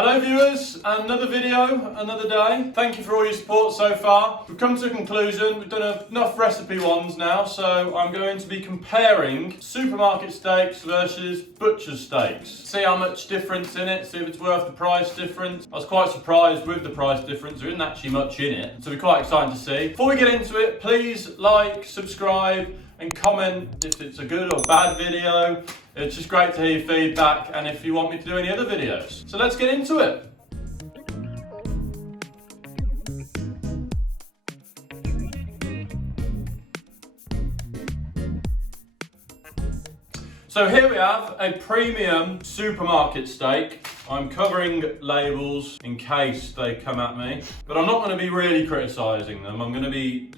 Hello viewers, another video, another day. Thank you for all your support so far. We've come to a conclusion, we've done enough recipe ones now, so I'm going to be comparing supermarket steaks versus butcher's steaks. See how much difference in it, see if it's worth the price difference. I was quite surprised with the price difference, there isn't actually much in it, so it'll be quite exciting to see. Before we get into it, please like, subscribe, and comment if it's a good or bad video. It's just great to hear your feedback and if you want me to do any other videos. So let's get into it. So here we have a premium supermarket steak. I'm covering labels in case they come at me, but I'm not going to be really criticising them. It's going to be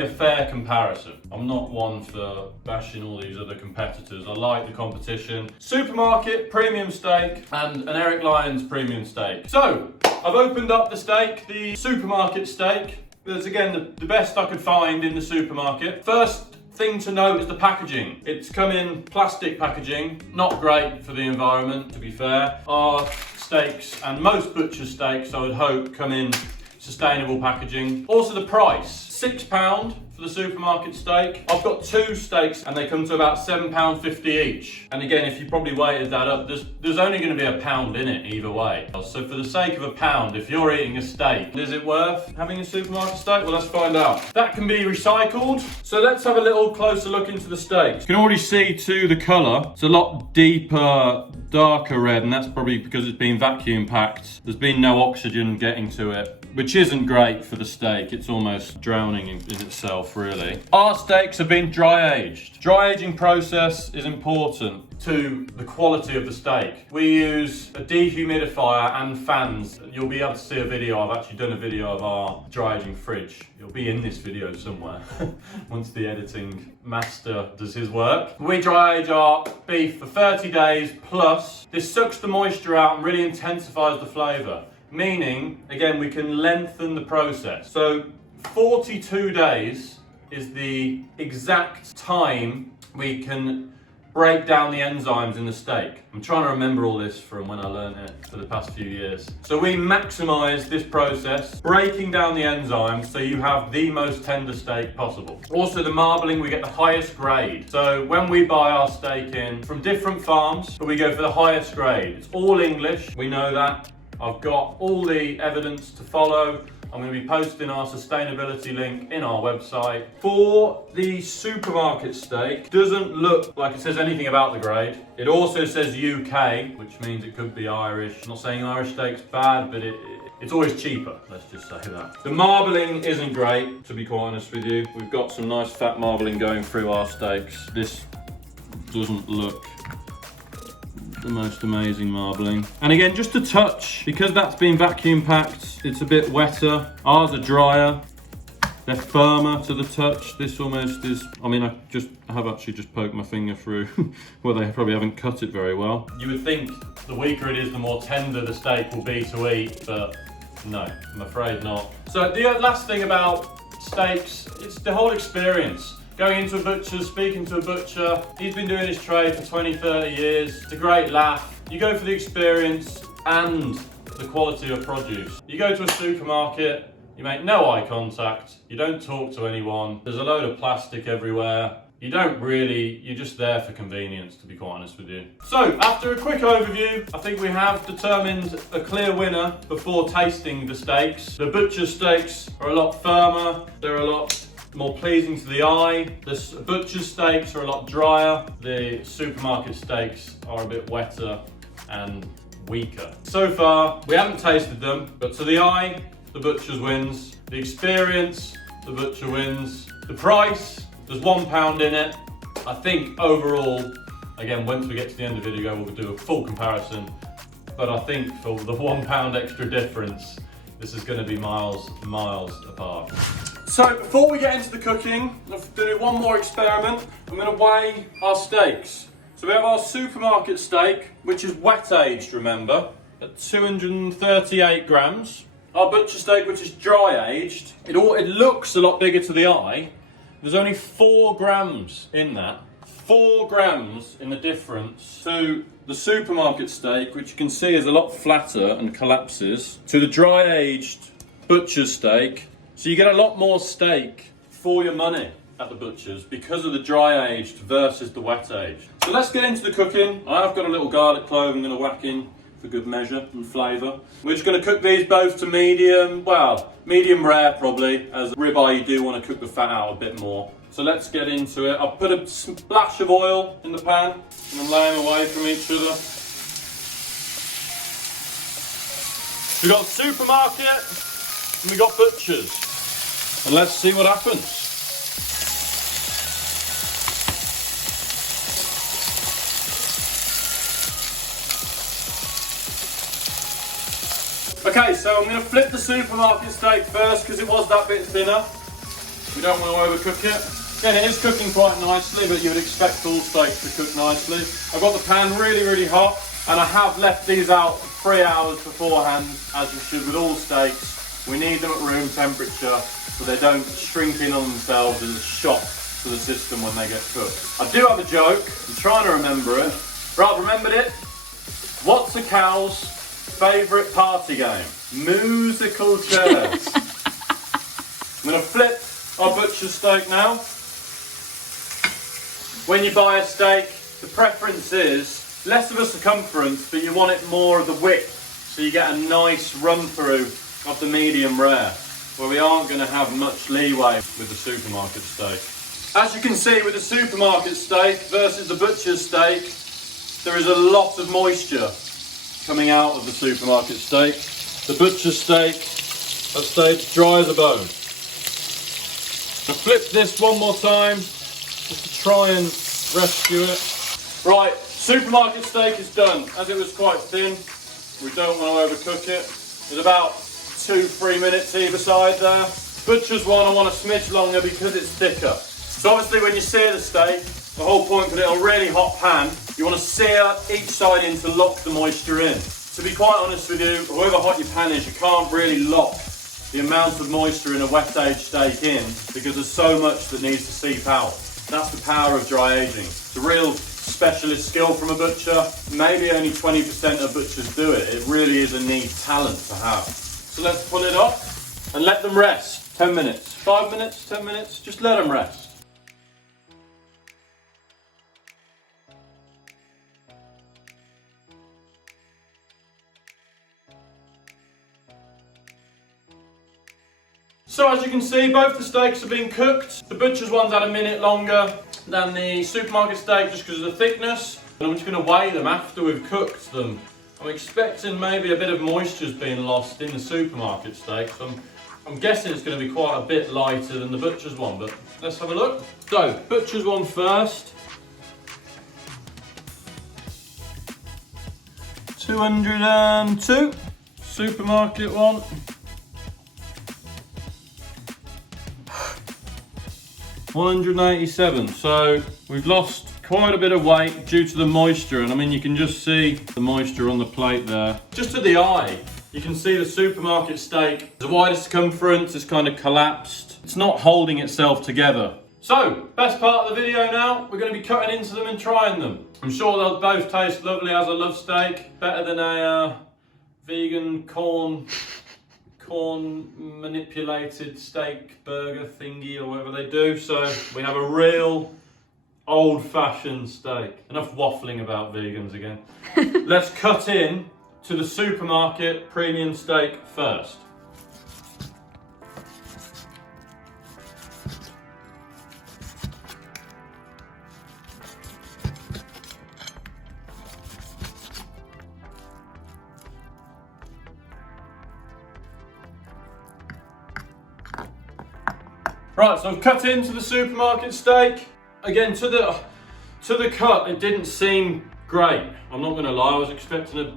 a fair comparison. I'm not one for bashing all these other competitors. I like the competition. Supermarket premium steak and an Lyons premium steak. So I've opened up the steak, the supermarket steak. It's again the best I could find in the supermarket. First thing to note is the packaging. It's come in plastic packaging, not great for the environment, to be fair. Our steaks and most butcher steaks, I would hope, come in sustainable packaging. Also the price, £6 for the supermarket steak. I've got two steaks and they come to about £7.50 each. And again, if you probably weighted that up, there's only going to be £1 in it either way. So for the sake of £1, if you're eating a steak, is it worth having a supermarket steak? Well, let's find out. That can be recycled. So let's have a little closer look into the steaks. You can already see to the colour, it's a lot deeper, darker red, and that's probably because it's been vacuum packed. There's been no oxygen getting to it, which isn't great for the steak. It's almost drowning in itself, really. Our steaks have been dry aged. Dry aging process is important to the quality of the steak. We use a dehumidifier and fans. You'll be able to see a video. I've actually done a video of our dry aging fridge. It'll be in this video somewhere once the editing master does his work. We dry age our beef for 30 days plus. This sucks the moisture out and really intensifies the flavour. Meaning, again, we can lengthen the process. So 42 days is the exact time we can break down the enzymes in the steak. I'm trying to remember all this from when I learned it for the past few years. So we maximise this process, breaking down the enzymes so you have the most tender steak possible. Also the marbling, we get the highest grade. So when we buy our steak in from different farms, but we go for the highest grade. It's all English, we know that. I've got all the evidence to follow. I'm going to be posting our sustainability link in our website. For the supermarket steak, doesn't look like it says anything about the grade. It also says UK, which means it could be Irish. I'm not saying Irish steak's bad, but it's always cheaper, let's just say that. The marbling isn't great, to be quite honest with you. We've got some nice fat marbling going through our steaks. This doesn't look the most amazing marbling. And again, just a touch, because that's been vacuum packed, it's a bit wetter. Ours are drier, they're firmer to the touch. This almost is, I mean, I have actually just poked my finger through where they probably haven't cut it very well. You would think the weaker it is, the more tender the steak will be to eat, but no, I'm afraid not. So the last thing about steaks, it's the whole experience. Going into a butcher, speaking to a butcher, he's been doing his trade for 20, 30 years. It's a great laugh. You go for the experience and the quality of produce. You go to a supermarket, you make no eye contact, you don't talk to anyone, there's a load of plastic everywhere. You're just there for convenience, to be quite honest with you. So, after a quick overview, I think we have determined a clear winner before tasting the steaks. The butcher steaks are a lot firmer, they're a lot more pleasing to the eye. The butcher's steaks are a lot drier. The supermarket steaks are a bit wetter and weaker. So far, we haven't tasted them, but to the eye, the butcher's wins. The experience, the butcher wins. The price, there's £1 in it. I think overall, again, once we get to the end of the video, we'll do a full comparison. But I think for the £1 extra difference, this is going to be miles apart. So before we get into the cooking, I'm going to do one more experiment. I'm going to weigh our steaks. So we have our supermarket steak, which is wet aged, remember, at 238 grams. Our butcher steak, which is dry aged, it looks a lot bigger to the eye. There's only 4 grams in that. 4 grams in the difference to the supermarket steak, which you can see is a lot flatter and collapses, to the dry aged butcher's steak. So you get a lot more steak for your money at the butcher's because of the dry aged versus the wet aged. So let's get into the cooking. I've got a little garlic clove I'm going to whack in for good measure and flavour. We're just going to cook these both to medium, well, medium rare probably. As a ribeye you do want to cook the fat out a bit more. So let's get into it. I've put a splash of oil in the pan and I'm laying them away from each other. We've got supermarket and we've got butchers. And let's see what happens. Okay, so I'm going to flip the supermarket steak first because it was that bit thinner. We don't want to overcook it. Again, it is cooking quite nicely, but you would expect all steaks to cook nicely. I've got the pan really hot, and I have left these out 3 hours beforehand, as you should with all steaks. We need them at room temperature so they don't shrink in on themselves as a shock to the system when they get cooked. I do have a joke. I'm trying to remember it. Right, remembered it. What's a cow's favourite party game? Musical chairs. I'm going to flip our butcher's steak now. When you buy a steak, the preference is less of a circumference, but you want it more of the width, so you get a nice run through of the medium rare, where we aren't going to have much leeway with the supermarket steak. As you can see with the supermarket steak versus the butcher's steak, there is a lot of moisture coming out of the supermarket steak. The butcher's steak, that stays dry as a bone. I'll flip this one more time, just to try and rescue it. Right, supermarket steak is done. As it was quite thin, we don't want to overcook it. There's about 2-3 minutes either side there. Butcher's one I want a smidge longer because it's thicker. So obviously when you sear the steak, the whole point with it on a really hot pan, you want to sear each side in to lock the moisture in. To be quite honest with you, however hot your pan is, you can't really lock the amount of moisture in a wet aged steak in because there's so much that needs to seep out. That's the power of dry aging. It's a real specialist skill from a butcher. Maybe only 20% of butchers do it. It really is a neat talent to have. So let's pull it off and let them rest. 10 minutes, 5 minutes, 10 minutes, just let them rest. So as you can see, both the steaks have been cooked. The butcher's one's had a minute longer than the supermarket steak just because of the thickness. And I'm just going to weigh them after we've cooked them. I'm expecting maybe a bit of moisture's been lost in the supermarket steak. So I'm guessing it's going to be quite a bit lighter than the butcher's one, but let's have a look. So, butcher's one first. 202. Supermarket one. 187, so we've lost quite a bit of weight due to the moisture, and I mean you can just see the moisture on the plate there. Just to the eye, you can see the supermarket steak, the wider circumference is kind of collapsed. It's not holding itself together. So, best part of the video now, we're going to be cutting into them and trying them. I'm sure they'll both taste lovely as I love steak, better than a vegan corn manipulated steak burger thingy or whatever they do. So we have a real old-fashioned steak. Enough waffling about vegans again. Let's cut in to the supermarket premium steak first. Right, so I've cut into the supermarket steak. Again, to the cut, it didn't seem great. I'm not going to lie, I was expecting it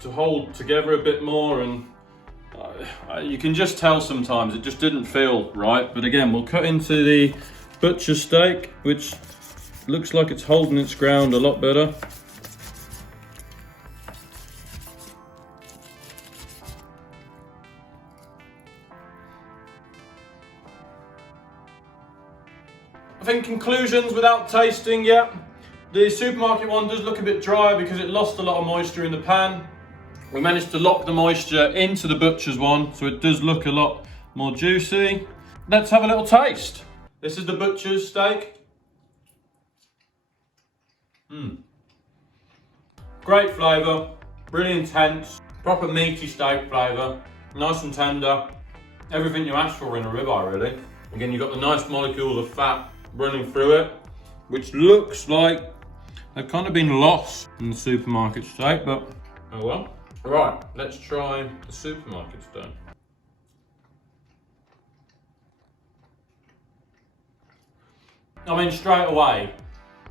to hold together a bit more, and you can just tell sometimes it just didn't feel right. But again, we'll cut into the butcher steak, which looks like it's holding its ground a lot better. I think conclusions without tasting yet. The supermarket one does look a bit dry because it lost a lot of moisture in the pan. We managed to lock the moisture into the butcher's one, so it does look a lot more juicy. Let's have a little taste. This is the butcher's steak. Great flavour, really intense, proper meaty steak flavour, nice and tender. Everything you ask for in a ribeye, really. Again, you've got the nice molecules of fat running through it, which looks like they've kind of been lost in the supermarket steak, but oh well. Right, let's try the supermarket steak. I mean, straight away,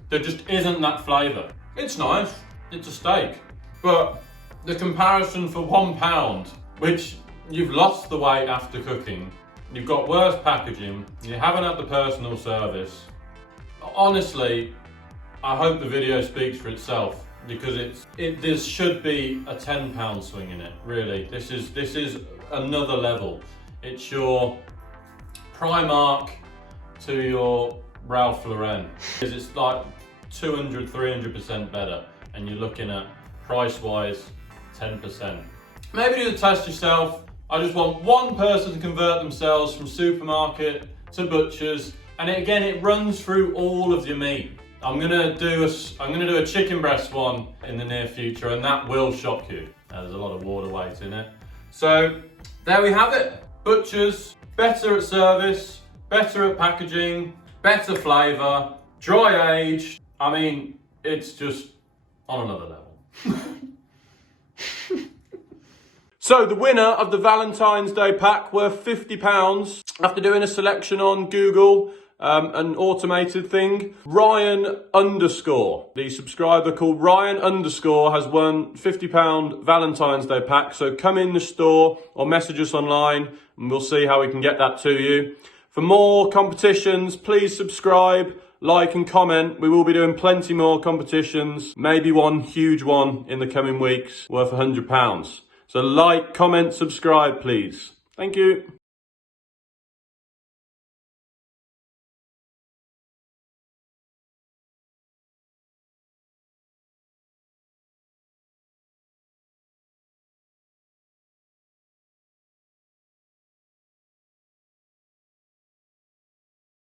there just isn't that flavour. It's nice, it's a steak, but the comparison for £1, which you've lost the weight after cooking, you've got worse packaging, you haven't had the personal service. Honestly, I hope the video speaks for itself, because this should be a £10 swing in it, really. This is another level. It's your Primark to your Ralph Lauren. It's like 200, 300% better, and you're looking at price-wise 10%. Maybe do the test yourself. I just want one person to convert themselves from supermarket to butchers, and again, it runs through all of your meat. I'm gonna do a chicken breast one in the near future, and that will shock you. There's a lot of water weight in it. So there we have it. Butchers, better at service, better at packaging, better flavour, dry aged. I mean, it's just on another level. So the winner of the Valentine's Day pack worth £50, after doing a selection on Google, an automated thing, Ryan _. The subscriber called Ryan _ has won £50 Valentine's Day pack. So come in the store or message us online and we'll see how we can get that to you. For more competitions, please subscribe, like and comment. We will be doing plenty more competitions, maybe one huge one in the coming weeks worth £100. So like, comment, subscribe, please. Thank you.